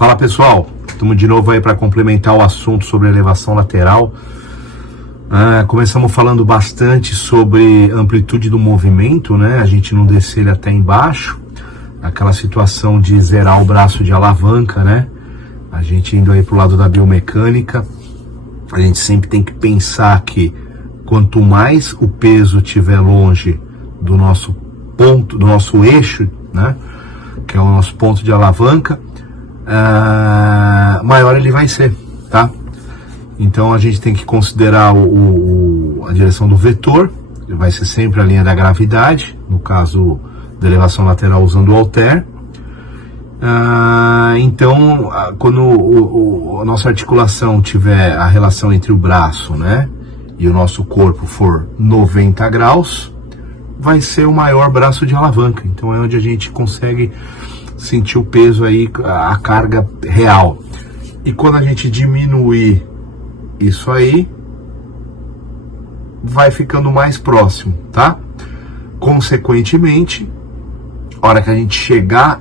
Fala pessoal, estamos de novo aí para complementar o assunto sobre elevação lateral. Começamos falando bastante sobre amplitude do movimento, né? A gente não descer ele até embaixo, aquela situação de zerar o braço de alavanca, né? A gente indo aí pro lado da biomecânica, a gente sempre tem que pensar que quanto mais o peso estiver longe do nosso ponto, do nosso eixo, né? Que é o nosso ponto de alavanca, maior ele vai ser, tá? Então a gente tem que considerar a direção do vetor, que vai ser sempre a linha da gravidade, no caso da elevação lateral usando o halter. Então, quando a nossa articulação tiver a relação entre o braço, né, e o nosso corpo for 90 graus, vai ser o maior braço de alavanca. Então é onde a gente consegue sentir o peso aí, a carga real. E quando a gente diminuir isso aí, vai ficando mais próximo, tá? Consequentemente, a hora que a gente chegar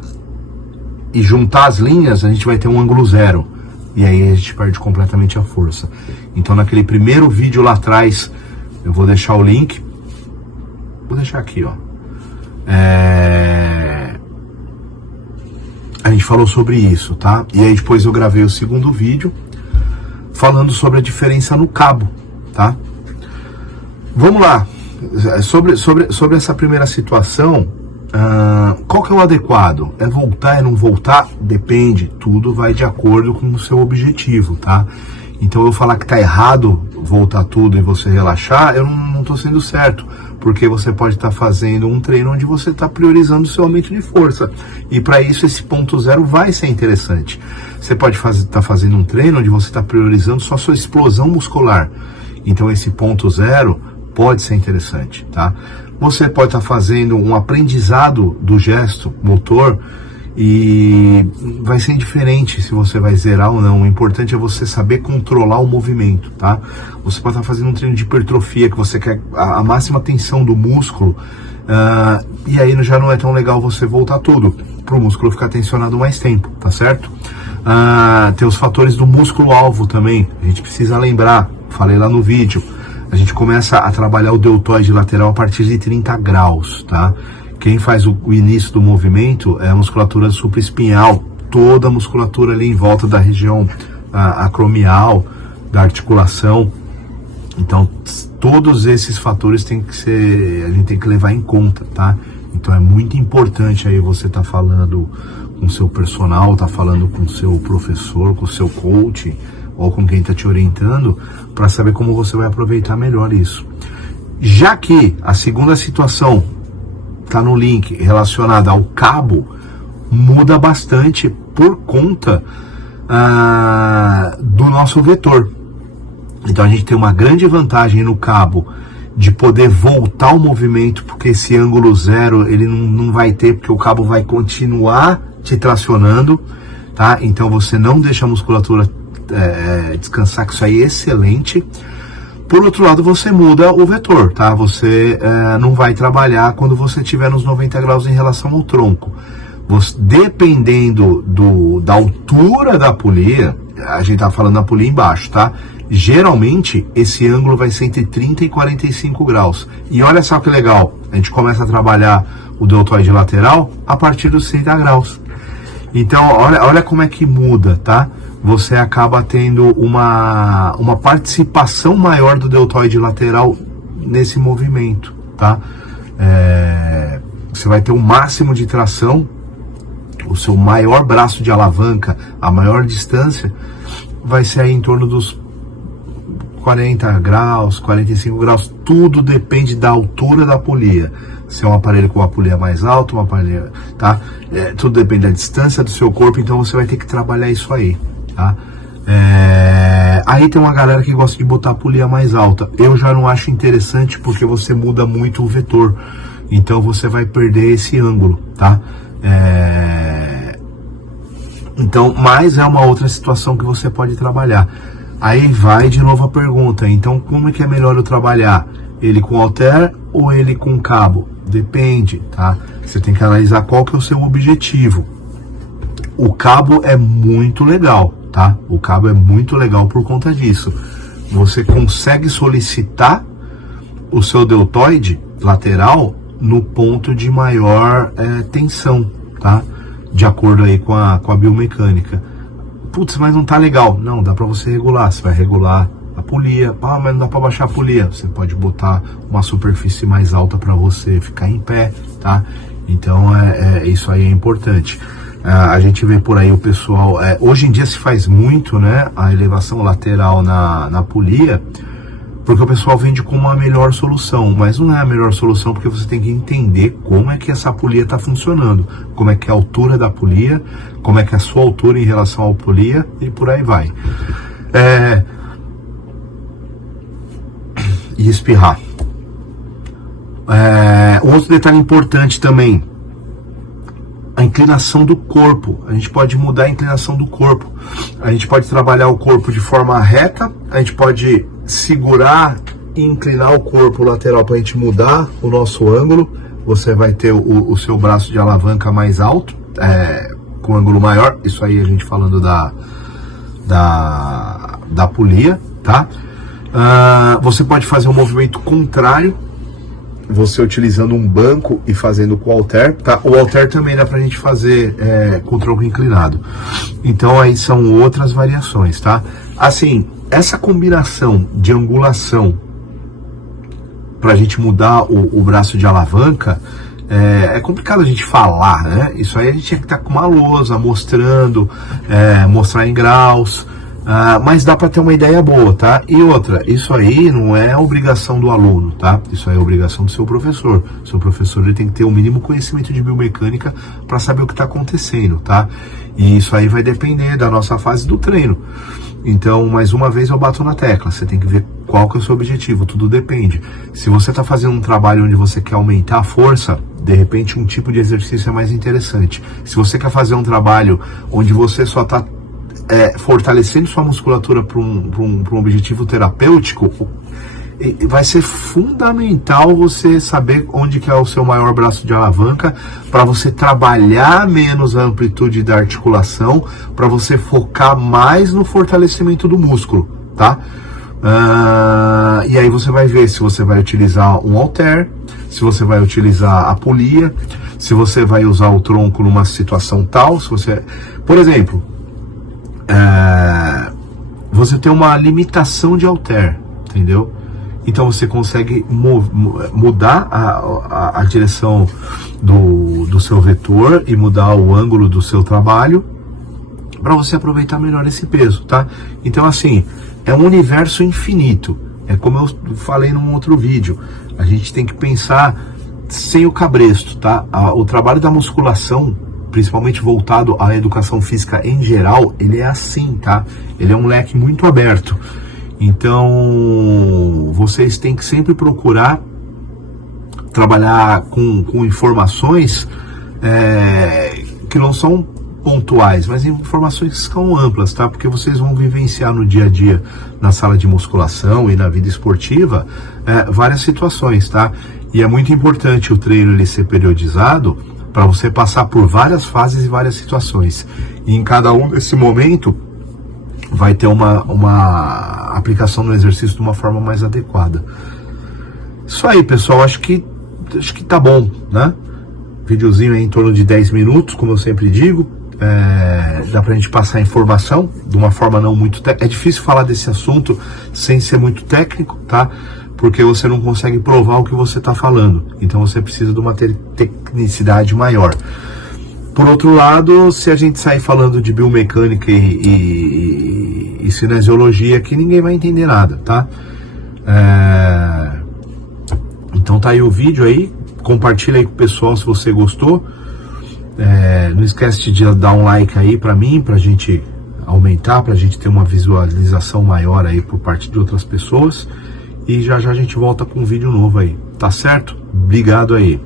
e juntar as linhas, a gente vai ter um ângulo zero. E aí a gente perde completamente a força. Então naquele primeiro vídeo lá atrás, eu vou deixar o link. Vou deixar aqui, ó. A gente falou sobre isso, tá? E aí depois eu gravei o segundo vídeo falando sobre a diferença no cabo, tá? Vamos lá. Sobre essa primeira situação, qual que é o adequado? É voltar, é não voltar? Depende. Tudo vai de acordo com o seu objetivo, tá? Então eu falar que tá errado voltar tudo e você relaxar, eu não tô sendo certo. Porque você pode estar fazendo um treino onde você está priorizando o seu aumento de força. E para isso esse ponto zero vai ser interessante. Você pode estar fazendo um treino onde você está priorizando só a sua explosão muscular. Então esse ponto zero pode ser interessante, tá? Você pode estar fazendo um aprendizado do gesto motor e vai ser indiferente se você vai zerar ou não. O importante é você saber controlar o movimento, tá? Você pode estar fazendo um treino de hipertrofia que você quer a máxima tensão do músculo, e aí já não é tão legal você voltar tudo, para o músculo ficar tensionado mais tempo, tá certo? Tem os fatores do músculo-alvo também, a gente precisa lembrar, falei lá no vídeo, a gente começa a trabalhar o deltoide lateral a partir de 30 graus, tá? Quem faz o início do movimento é a musculatura supraespinhal, toda a musculatura ali em volta da região acromial, da articulação. Então, todos esses fatores a gente tem que levar em conta, tá? Então é muito importante aí você tá falando com o seu personal, tá falando com o seu professor, com o seu coach, ou com quem tá te orientando, para saber como você vai aproveitar melhor isso. Já que a segunda situação tá no link relacionada ao cabo, muda bastante por conta do nosso vetor. Então a gente tem uma grande vantagem no cabo de poder voltar o movimento, porque esse ângulo zero ele não vai ter, porque o cabo vai continuar te tracionando, tá? Então você não deixa a musculatura descansar, que isso aí é excelente. Por outro lado, você muda o vetor, tá? Você não vai trabalhar quando você estiver nos 90 graus em relação ao tronco. Dependendo da altura da polia, a gente tá falando da polia embaixo, tá? Geralmente, esse ângulo vai ser entre 30 e 45 graus. E olha só que legal, a gente começa a trabalhar o deltoide lateral a partir dos 30 graus. Então, olha como é que muda, tá? Você acaba tendo uma participação maior do deltoide lateral nesse movimento, tá? Você vai ter o máximo de tração, o seu maior braço de alavanca, a maior distância, vai ser aí em torno dos 40 graus, 45 graus, tudo depende da altura da polia. Se é um aparelho com uma polia mais alta, uma polia, tá? Tudo depende da distância do seu corpo, então você vai ter que trabalhar isso aí, tá? Aí tem uma galera que gosta de botar a polia mais alta. Eu já não acho interessante, porque você muda muito o vetor, então você vai perder esse ângulo, tá? Então, mas é uma outra situação que você pode trabalhar. Aí vai de novo a pergunta, então como é que é melhor eu trabalhar? Ele com halter ou ele com cabo? Depende, tá? Você tem que analisar qual que é o seu objetivo. o cabo é muito legal, tá? O cabo é muito legal por conta disso. Você consegue solicitar o seu deltoide lateral no ponto de maior tensão, tá? De acordo aí com a biomecânica. Putz, mas não tá legal. Não, dá para você regular. Você vai regular a polia. Ah, mas não dá para baixar a polia. Você pode botar uma superfície mais alta para você ficar em pé, tá? Então, isso aí é importante. A gente vê por aí o pessoal... hoje em dia se faz muito, né? A elevação lateral na polia, porque o pessoal vende como a melhor solução, mas não é a melhor solução, porque você tem que entender como é que essa polia está funcionando, como é que é a altura da polia, como é que é a sua altura em relação à polia, e por aí vai. E espirrar. Outro detalhe importante também, a inclinação do corpo. A gente pode mudar a inclinação do corpo. A gente pode trabalhar o corpo de forma reta, a gente pode segurar e inclinar o corpo lateral para a gente mudar o nosso ângulo. Você vai ter o seu braço de alavanca mais alto, com ângulo maior. Isso aí a gente falando da polia, tá? Você pode fazer um movimento contrário, você utilizando um banco e fazendo com o halter, tá? O halter também dá pra gente fazer com o tronco inclinado. Então aí são outras variações, tá? Assim, essa combinação de angulação pra gente mudar o braço de alavanca, é complicado a gente falar, né? Isso aí a gente tinha que estar com uma lousa mostrando, mostrar em graus, mas dá para ter uma ideia boa, tá? E outra, isso aí não é obrigação do aluno, tá? Isso aí é obrigação do seu professor. O seu professor ele tem que ter o mínimo conhecimento de biomecânica para saber o que está acontecendo, tá? E isso aí vai depender da nossa fase do treino. Então, mais uma vez eu bato na tecla, você tem que ver qual que é o seu objetivo, tudo depende. Se você está fazendo um trabalho onde você quer aumentar a força, de repente um tipo de exercício é mais interessante. Se você quer fazer um trabalho onde você só está fortalecendo sua musculatura para um objetivo terapêutico, vai ser fundamental você saber onde que é o seu maior braço de alavanca, para você trabalhar menos a amplitude da articulação, para você focar mais no fortalecimento do músculo, tá? E aí você vai ver se você vai utilizar um halter, se você vai utilizar a polia, se você vai usar o tronco numa situação tal, se você... Por exemplo, você tem uma limitação de halter, entendeu? Então você consegue mudar a direção do seu vetor e mudar o ângulo do seu trabalho para você aproveitar melhor esse peso, tá? Então assim, é um universo infinito. É como eu falei num outro vídeo, a gente tem que pensar sem o cabresto, tá? O trabalho da musculação, principalmente voltado à educação física em geral, ele é assim, tá? Ele é um leque muito aberto. Então, vocês têm que sempre procurar trabalhar com informações que não são pontuais, mas informações que são amplas, tá? Porque vocês vão vivenciar no dia a dia, na sala de musculação e na vida esportiva, várias situações, tá? E é muito importante o treino ele ser periodizado, para você passar por várias fases e várias situações. E em cada um desse momento vai ter uma aplicação no exercício de uma forma mais adequada. Isso aí, pessoal, acho que tá bom, né? Videozinho aí em torno de 10 minutos, como eu sempre digo. Dá pra gente passar a informação de uma forma não muito técnica. É difícil falar desse assunto sem ser muito técnico, tá? Porque você não consegue provar o que você está falando. Então você precisa de uma tecnicidade maior. Por outro lado, se a gente sair falando de biomecânica e cinesiologia aqui, ninguém vai entender nada, tá? Então tá aí o vídeo aí. Compartilha aí com o pessoal se você gostou. Não esquece de dar um like aí pra mim, pra gente aumentar, pra gente ter uma visualização maior aí por parte de outras pessoas. E já já a gente volta com um vídeo novo aí, tá certo? Obrigado aí.